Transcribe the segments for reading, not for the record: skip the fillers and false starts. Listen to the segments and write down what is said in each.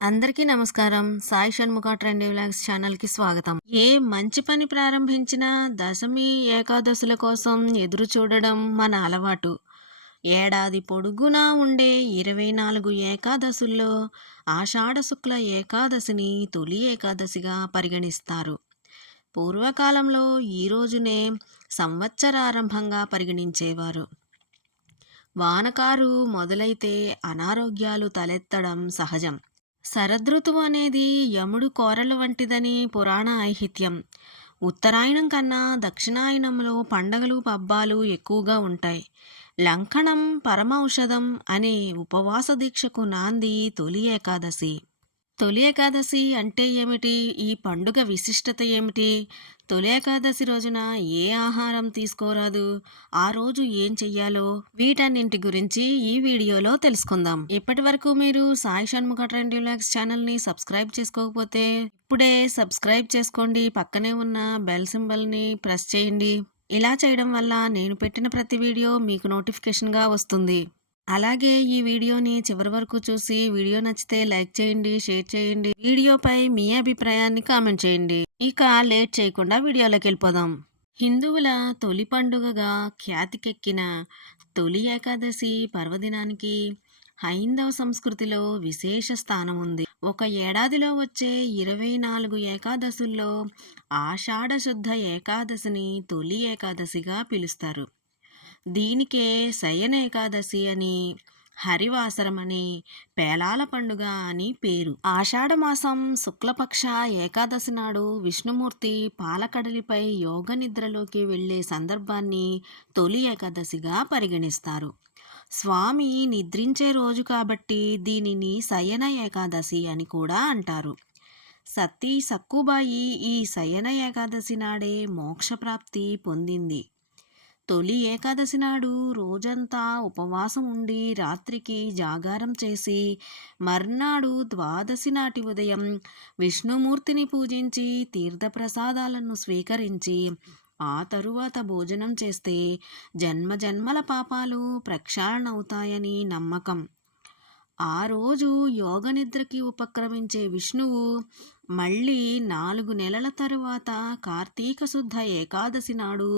అందరికీ నమస్కారం. Sai Shanmukha trendy vlogs ఛానల్‌కి స్వాగతం. ఏ మంచి పని ప్రారంభించినా దశమి, ఏకాదశుల కోసం ఎదురు చూడడం మన అలవాటు. ఏడాది పొడుగునా ఉండే 24 ఏకాదశుల్లో ఆషాఢ శుక్ల ఏకాదశిని తొలి ఏకాదశిగా పరిగణిస్తారు. పూర్వకాలంలో ఈ రోజునే సంవత్సరారంభంగా పరిగణించేవారు. వానకారు మొదలైతే అనారోగ్యాలు తలెత్తడం సహజం. శరదృతువు అనేది యముడు కోరల వంటిదని పురాణ ఐహిత్యం. ఉత్తరాయణం కన్నా దక్షిణాయనంలో పండగలు పబ్బాలు ఎక్కువగా ఉంటాయి. లంకణం పరమౌషధం అనే ఉపవాస దీక్షకు నాంది తొలి ఏకాదశి. తొలి ఏకాదశి అంటే ఏమిటి? ఈ పండుగ విశిష్టత ఏమిటి? తొలి ఏకాదశి రోజున ఏ ఆహారం తీసుకోరాదు? ఆ రోజు ఏం చెయ్యాలో? వీటన్నింటి గురించి ఈ వీడియోలో తెలుసుకుందాం. ఇప్పటి వరకు మీరు సాయి షణ్ముఖ ట్రెండీ వ్లాగ్స్ ఛానల్ని సబ్స్క్రైబ్ చేసుకోకపోతే ఇప్పుడే సబ్స్క్రైబ్ చేసుకోండి. పక్కనే ఉన్న బెల్ సింబల్ని ప్రెస్ చేయండి. ఇలా చేయడం వల్ల నేను పెట్టిన ప్రతి వీడియో మీకు నోటిఫికేషన్గా వస్తుంది. అలాగే ఈ వీడియోని చివరి వరకు చూసి వీడియో నచ్చితే లైక్ చేయండి, షేర్ చేయండి. వీడియోపై మీ అభిప్రాయాన్ని కామెంట్ చేయండి. ఇక లేట్ చేయకుండా వీడియోలోకి వెళ్ళిపోదాం. హిందువుల తొలి పండుగగా ఖ్యాతికెక్కిన తొలి ఏకాదశి పర్వదినానికి హైందవ సంస్కృతిలో విశేష స్థానం ఉంది. ఒక ఏడాదిలో వచ్చే 24 ఏకాదశుల్లో ఆషాఢ శుద్ధ ఏకాదశిని తొలి ఏకాదశిగా పిలుస్తారు. దీనికే శయన ఏకాదశి అని, హరివాసరం అని, పేలాల పండుగ అని పేరు. ఆషాఢమాసం శుక్లపక్ష ఏకాదశి నాడు విష్ణుమూర్తి పాలకడలిపై యోగ నిద్రలోకి వెళ్ళే సందర్భాన్ని తొలి ఏకాదశిగా పరిగణిస్తారు. స్వామి నిద్రించే రోజు కాబట్టి దీనిని శయన ఏకాదశి అని కూడా అంటారు. సతీ సక్కుబాయి ఈ శయన ఏకాదశి నాడే మోక్షప్రాప్తి పొందింది. తొలి ఏకాదశి నాడు రోజంతా ఉపవాసం ఉండి రాత్రికి జాగారం చేసి మర్నాడు ద్వాదశి నాటి ఉదయం విష్ణుమూర్తిని పూజించి తీర్థప్రసాదాలను స్వీకరించి ఆ తరువాత భోజనం చేస్తే జన్మజన్మల పాపాలు ప్రక్షాళనవుతాయని నమ్మకం. ఆ రోజు యోగనిద్రకి ఉపక్రమించే విష్ణువు మళ్ళీ 4 నెలల తరువాత కార్తీక శుద్ధ ఏకాదశి నాడు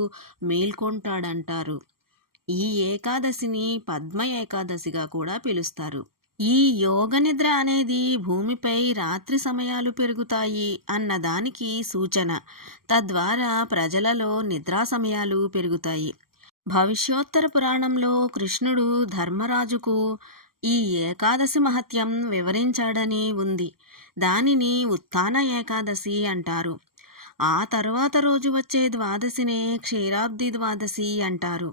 మేల్కొంటాడంటారు. ఈ ఏకాదశిని పద్మ ఏకాదశిగా కూడా పిలుస్తారు. ఈ యోగనిద్ర అనేది భూమిపై రాత్రి సమయాలు పెరుగుతాయి అన్నదానికి సూచన. తద్వారా ప్రజలలో నిద్రా సమయాలు పెరుగుతాయి. భవిష్యోత్తర పురాణంలో కృష్ణుడు ధర్మరాజుకు ఈ ఏకాదశి మహత్యం వివరించాడని ఉంది. దానిని ఉత్థాన ఏకాదశి అంటారు. ఆ తరువాత రోజు వచ్చే ద్వాదశినే క్షీరాబ్ది ద్వాదశి అంటారు.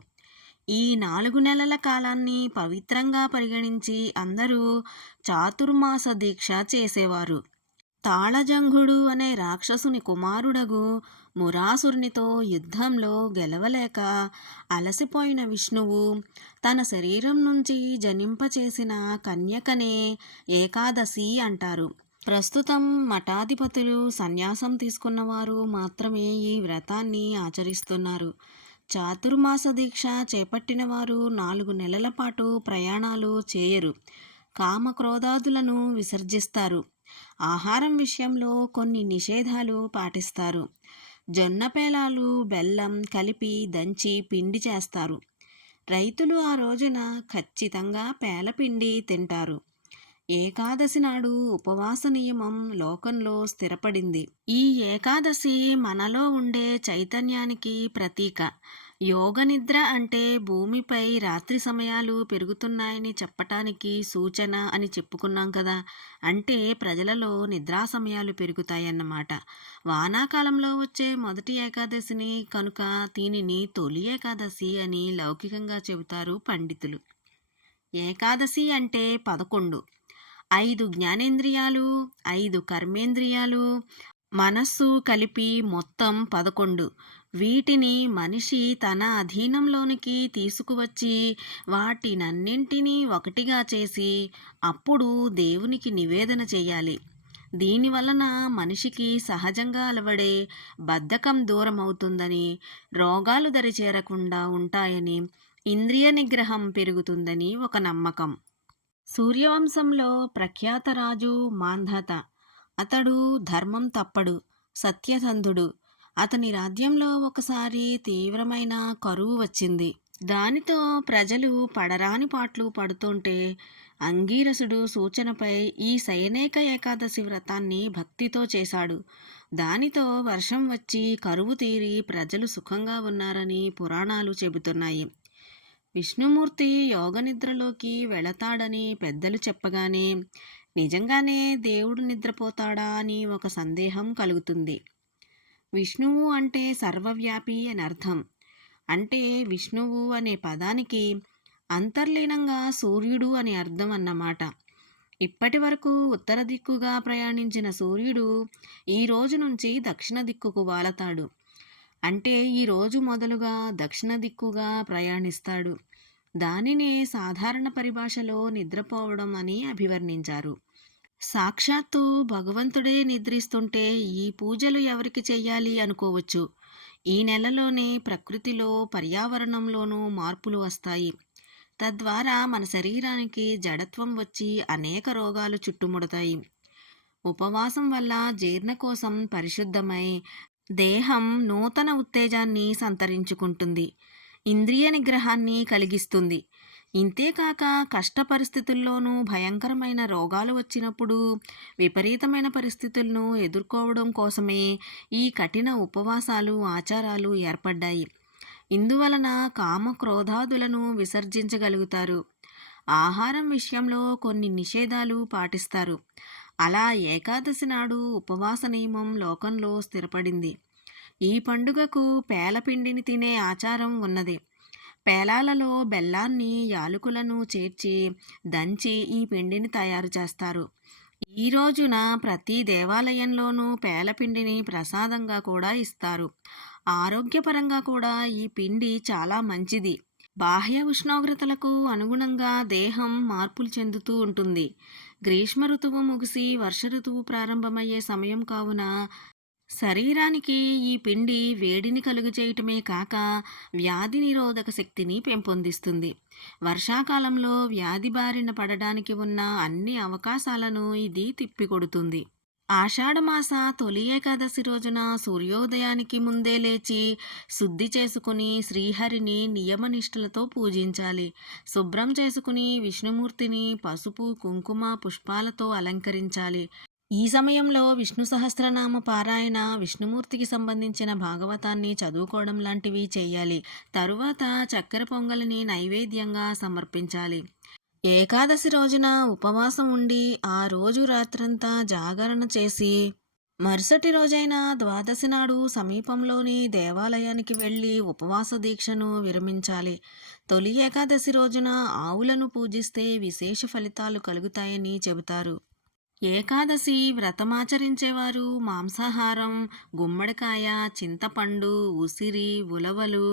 ఈ 4 నెలల కాలాన్ని పవిత్రంగా పరిగణించి అందరూ చాతుర్మాస దీక్ష చేసేవారు. తాళజంఘుడు అనే రాక్షసుని కుమారుడగు మురాసురునితో యుద్ధంలో గెలవలేక అలసిపోయిన విష్ణువు తన శరీరం నుంచి జనింపచేసిన కన్యకనే ఏకాదశి అంటారు. ప్రస్తుతం మఠాధిపతులు సన్యాసం తీసుకున్నవారు మాత్రమే ఈ వ్రతాన్ని ఆచరిస్తున్నారు. చాతుర్మాస దీక్ష చేపట్టిన వారు 4 నెలల పాటు ప్రయాణాలు చేయరు. కామక్రోధాదులను విసర్జిస్తారు. ఆహారం విషయంలో కొన్ని నిషేధాలు పాటిస్తారు. జొన్న పేలాలు బెల్లం కలిపి దంచి పిండి చేస్తారు. రైతులు ఆ రోజున ఖచ్చితంగా పేలపిండి తింటారు. ఏకాదశి నాడు ఉపవాస నియమం లోకంలో స్థిరపడింది. ఈ ఏకాదశి మనలో ఉండే చైతన్యానికి ప్రతీక. యోగనిద్ర అంటే భూమిపై రాత్రి సమయాలు పెరుగుతున్నాయని చెప్పటానికి సూచన అని చెప్పుకున్నాం కదా. అంటే ప్రజలలో నిద్రా సమయాలు పెరుగుతాయన్నమాట. వానాకాలంలో వచ్చే మొదటి ఏకాదశిని కనుక దీనిని తొలి ఏకాదశి అని లౌకికంగా చెబుతారు పండితులు. ఏకాదశి అంటే 11. 5 జ్ఞానేంద్రియాలు, 5 కర్మేంద్రియాలు, మనస్సు కలిపి మొత్తం 11. వీటిని మనిషి తన అధీనంలోనికి తీసుకువచ్చి వాటినన్నింటినీ ఒకటిగా చేసి అప్పుడు దేవునికి నివేదన చేయాలి. దీనివలన మనిషికి సహజంగా అలవడే బద్ధకం దూరం అవుతుందని, రోగాలు దరిచేరకుండా ఉంటాయని, ఇంద్రియ నిగ్రహం పెరుగుతుందని ఒక నమ్మకం. సూర్యవంశంలో ప్రఖ్యాత రాజు మాంధాత. అతడు ధర్మం తప్పడు, సత్యసంధుడు. అతని రాజ్యంలో ఒకసారి తీవ్రమైన కరువు వచ్చింది. దానితో ప్రజలు పడరాని పాట్లు పడుతుంటే అంగీరసుడు సూచనపై ఈ శయనేక ఏకాదశి వ్రతాన్ని భక్తితో చేశాడు. దానితో వర్షం వచ్చి కరువు తీరి ప్రజలు సుఖంగా ఉన్నారని పురాణాలు చెబుతున్నాయి. విష్ణుమూర్తి యోగనిద్రలోకి వెళతాడని పెద్దలు చెప్పగానే నిజంగానే దేవుడు నిద్రపోతాడా అని ఒక సందేహం కలుగుతుంది. విష్ణువు అంటే సర్వవ్యాపి అని అర్థం. అంటే విష్ణువు అనే పదానికి అంతర్లీనంగా సూర్యుడు అని అర్థం అన్నమాట. ఇప్పటి వరకు ఉత్తర దిక్కుగా ప్రయాణించిన సూర్యుడు ఈ రోజు నుంచి దక్షిణ దిక్కుకు వాలతాడు. అంటే ఈ రోజు మొదలుగా దక్షిణ దిక్కుగా ప్రయాణిస్తాడు. దానినే సాధారణ పరిభాషలో నిద్రపోవడం అని అభివర్ణించారు. సాక్షాత్తు భగవంతుడే నిద్రిస్తుంటే ఈ పూజలు ఎవరికి చెయ్యాలి అనుకోవచ్చు. ఈ నెలలోనే ప్రకృతిలో పర్యావరణంలోనూ మార్పులు వస్తాయి. తద్వారా మన శరీరానికి జడత్వం వచ్చి అనేక రోగాలు చుట్టుముడతాయి. ఉపవాసం వల్ల జీర్ణకోశం పరిశుద్ధమై దేహం నూతన ఉత్తేజాన్ని సంతరించుకుంటుంది. ఇంద్రియ నిగ్రహాన్ని కలిగిస్తుంది. ఇంతేకాక కష్ట పరిస్థితుల్లోనూ భయంకరమైన రోగాలు వచ్చినప్పుడు విపరీతమైన పరిస్థితులను ఎదుర్కోవడం కోసమే ఈ కఠిన ఉపవాసాలు ఆచారాలు ఏర్పడ్డాయి. ఇందువలన కామ క్రోధాదులను విసర్జించగలుగుతారు. ఆహారం విషయంలో కొన్ని నిషేధాలు పాటిస్తారు. అలా ఏకాదశి నాడు ఉపవాస నియమం లోకంలో స్థిరపడింది. ఈ పండుగకు పేలపిండిని తినే ఆచారం ఉన్నది. పేలాలలో బెల్లాన్ని, యాలకులను చేర్చి దంచి ఈ పిండిని తయారు చేస్తారు. ఈ రోజున ప్రతి దేవాలయంలోనూ పేలపిండిని ప్రసాదంగా కూడా ఇస్తారు. ఆరోగ్యపరంగా కూడా ఈ పిండి చాలా మంచిది. బాహ్య ఉష్ణోగ్రతలకు అనుగుణంగా దేహం మార్పులు చెందుతూ ఉంటుంది. గ్రీష్మ ఋతువు ముగిసి వర్ష ఋతువు ప్రారంభమయ్యే సమయం కావున శరీరానికి ఈ పిండి వేడిని కలుగజేయటమే కాక వ్యాధి నిరోధక శక్తిని పెంపొందిస్తుంది. వర్షాకాలంలో వ్యాధి బారిన పడడానికి ఉన్న అన్ని అవకాశాలను ఇది తిప్పికొడుతుంది. ఆషాఢమాస తొలి ఏకాదశి రోజున సూర్యోదయానికి ముందే లేచి శుద్ధి చేసుకుని శ్రీహరిని నియమనిష్ఠలతో పూజించాలి. శుభ్రం చేసుకుని విష్ణుమూర్తిని పసుపు, కుంకుమ, పుష్పాలతో అలంకరించాలి. ఈ సమయంలో విష్ణు సహస్రనామ పారాయణ, విష్ణుమూర్తికి సంబంధించిన భాగవతాన్ని చదువుకోవడం లాంటివి చేయాలి. తరువాత చక్కెర పొంగలిని నైవేద్యంగా సమర్పించాలి. ఏకాదశి రోజున ఉపవాసం ఉండి ఆ రోజు రాత్రంతా జాగరణ చేసి మరుసటి రోజైన ద్వాదశి నాడు సమీపంలోని దేవాలయానికి వెళ్ళి ఉపవాస దీక్షను విరమించాలి. తొలి ఏకాదశి రోజున ఆవులను పూజిస్తే విశేష ఫలితాలు కలుగుతాయని చెబుతారు. ఏకాదశి వ్రతమాచరించేవారు మాంసాహారం, గుమ్మడికాయ, చింతపండు, ఉసిరి, ఉలవలు,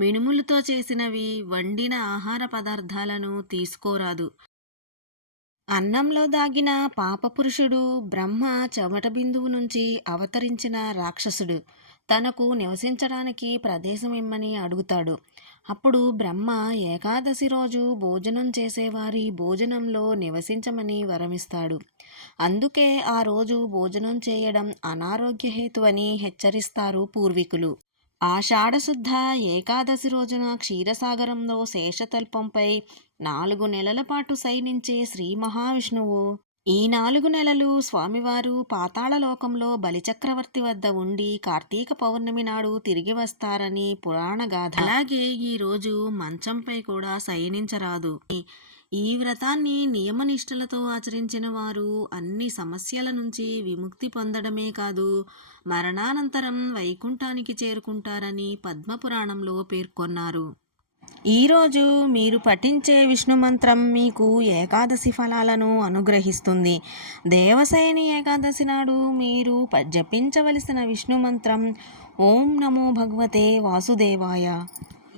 మినుములతో చేసినవి వండిన ఆహార పదార్థాలను తీసుకోరాదు. అన్నంలో దాగిన పాపపురుషుడు బ్రహ్మ చెమట బిందువు నుంచి అవతరించిన రాక్షసుడు తనకు నివసించడానికి ప్రదేశం ఇమ్మని అడుగుతాడు. అప్పుడు బ్రహ్మ ఏకాదశి రోజు భోజనం చేసేవారి భోజనంలో నివసించమని వరమిస్తాడు. అందుకే ఆ రోజు భోజనం చేయడం అనారోగ్యహేతువని హెచ్చరిస్తారు పూర్వీకులు. ఆషాఢశుద్ధ ఏకాదశి రోజున క్షీరసాగరంలో శేషతల్పంపై 4 నెలల పాటు శయనించే శ్రీ మహావిష్ణువు ఈ 4 నెలలు స్వామివారు పాతాళలోకంలో బలిచక్రవర్తి వద్ద ఉండి కార్తీక పౌర్ణమి నాడు తిరిగి వస్తారని పురాణ గాథ. అలాగే ఈ రోజు మంచంపై కూడా శయనించరాదు. ఈ వ్రతాన్ని నియమనిష్టలతో ఆచరించిన వారు అన్ని సమస్యల నుంచి విముక్తి పొందడమే కాదు, మరణానంతరం వైకుంఠానికి చేరుకుంటారని పద్మపురాణంలో పేర్కొన్నారు. ఈరోజు మీరు పఠించే విష్ణు మంత్రం మీకు ఏకాదశి ఫలాలను అనుగ్రహిస్తుంది. దేవశయని ఏకాదశి నాడు మీరు జపించవలసిన విష్ణు మంత్రం ఓం నమో భగవతే వాసుదేవాయ.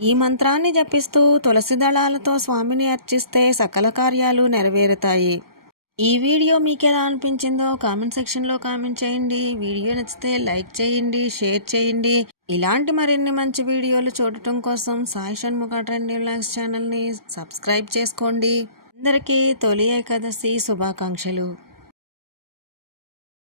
ఈ మంత్రాన్ని జపిస్తూ తులసి దళాలతో స్వామిని అర్చిస్తే సకల కార్యాలు నెరవేరుతాయి. ఈ వీడియో మీకు ఎలా అనిపించిందో కామెంట్ సెక్షన్లో కామెంట్ చేయండి. వీడియో నచ్చితే లైక్ చేయండి, షేర్ చేయండి. ఇలాంటి మరిన్ని మంచి వీడియోలు చూడటం కోసం సాయి షణ్ముఖ ట్రెండింగ్ వ్లాగ్స్ ఛానల్ని సబ్స్క్రైబ్ చేసుకోండి. అందరికీ తొలి ఏకాదశి శుభాకాంక్షలు.